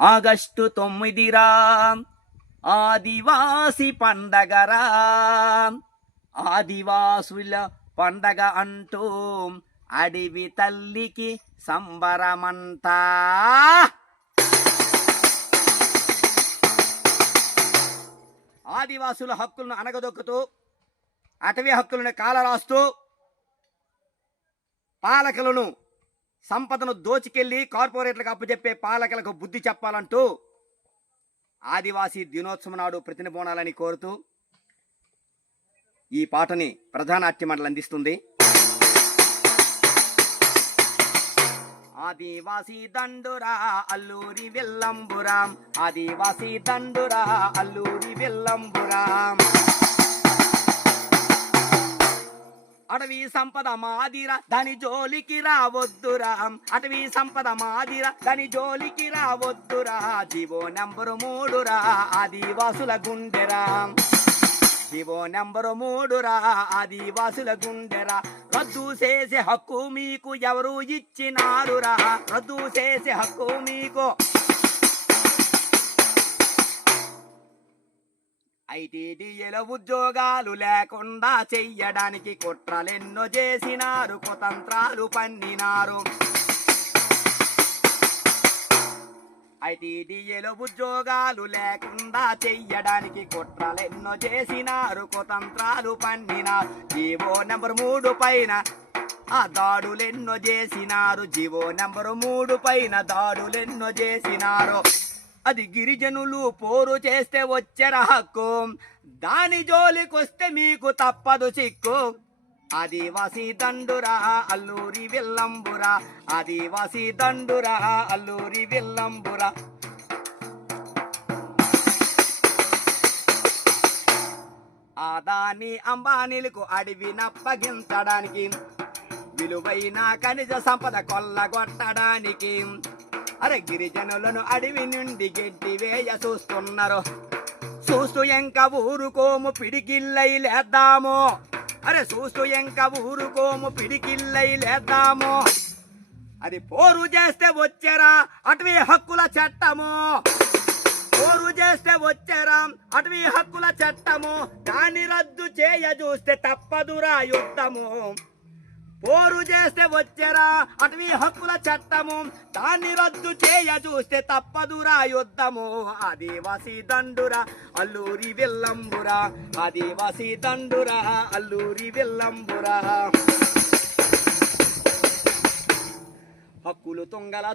August 9 ఆదివాసి పండగరా, ఆదివాసుల పండగ అంటూ అడవి తల్లికి సంబరమంతా. ఆదివాసుల హక్కులను అనగదొక్కుతూ, అటవీ హక్కులను కాలరాస్తూ, పాలకులను సంపదను దోచుకెళ్లి కార్పొరేట్లకు అప్పచెప్పే పాలకులకు బుద్ధి చెప్పాలంటూ ఆదివాసీ దినోత్సవం నాడు ప్రతినిబోనాలని కోరుతూ ఈ పాటని ప్రధాన నాట్య మండలి అందిస్తుంది. ఆదివాసీ దండురా అల్లూరి వెల్లంబురాం, ఆదివాసీ దండురా అల్లూరి వెల్లంబురాం. అటవీ సంపద మాదిరా దాని జోలికి రావద్దురాం, అటవీ సంపద మాదిరా దాని జోలికి రావద్దురా. జీవో నెంబరు 3 ఆదివాసుల గుండెరా, జీవో నెంబరు 3 ఆదివాసుల గుండెరా. రద్దు చేసే హక్కు మీకు ఎవరు ఇచ్చినారురా, రద్దు చేసే హక్కు మీకు. ఐటీడీఏలో ఉద్యోగాలు లేకుండా చెయ్యడానికి కుట్రలెన్నో చేసినారు, కుతంత్రాలు పన్నినారు. ఐటీడీఏలో ఉద్యోగాలు లేకుండా చెయ్యడానికి కుట్రలెన్నో చేసినారు, కుతంత్రాలు పన్నినారు. జీవో నెంబర్ 3 పైన దాడులెన్నో చేసినారు, జీవో నెంబర్ 3 పైన దాడులెన్నో చేసినారు. అది గిరిజనులు పోరు చేస్తే వచ్చెర హక్కు, దాని జోలికొస్తే మీకు తప్పదు చిక్కు. ఆదివాసీ దండురా అల్లూరి వెల్లంబురా, ఆదివాసీ దండురా అల్లూరి వెల్లంబురా. ఆదాని అంబానీలకు అడవినప్పగించడానికి, విలువైన ఖనిజ సంపద కొల్లగొట్టడానికి, అరే గిరిజనులను అడవి నుండి గెడ్డి వేయ చూస్తున్నారు. చూస్తూ ఎంక ఊరుకోము పిడికిల్లై లేద్దాము, అరే చూస్తూ ఎంక ఊరుకోము పిడికిల్లై లేద్దాము. అది పోరు చేస్తే వచ్చారా అటవీ హక్కుల చట్టము, పోరు చేస్తే వచ్చారా అటవీ హక్కుల చట్టము. దాన్ని రద్దు చేయ చూస్తే తప్పదురా యుద్ధము, పోరు చేస్తే వచ్చారా అటవీ హక్కుల చట్టము. దాన్ని రద్దు చేయ చూస్తే తప్పదురా యుద్ధము. ఆదివాసీ దండురా అల్లూరి వెల్లంబురా, ఆదివాసీ దండురా అల్లూరి వెల్లంబురా. హక్కులు తొంగల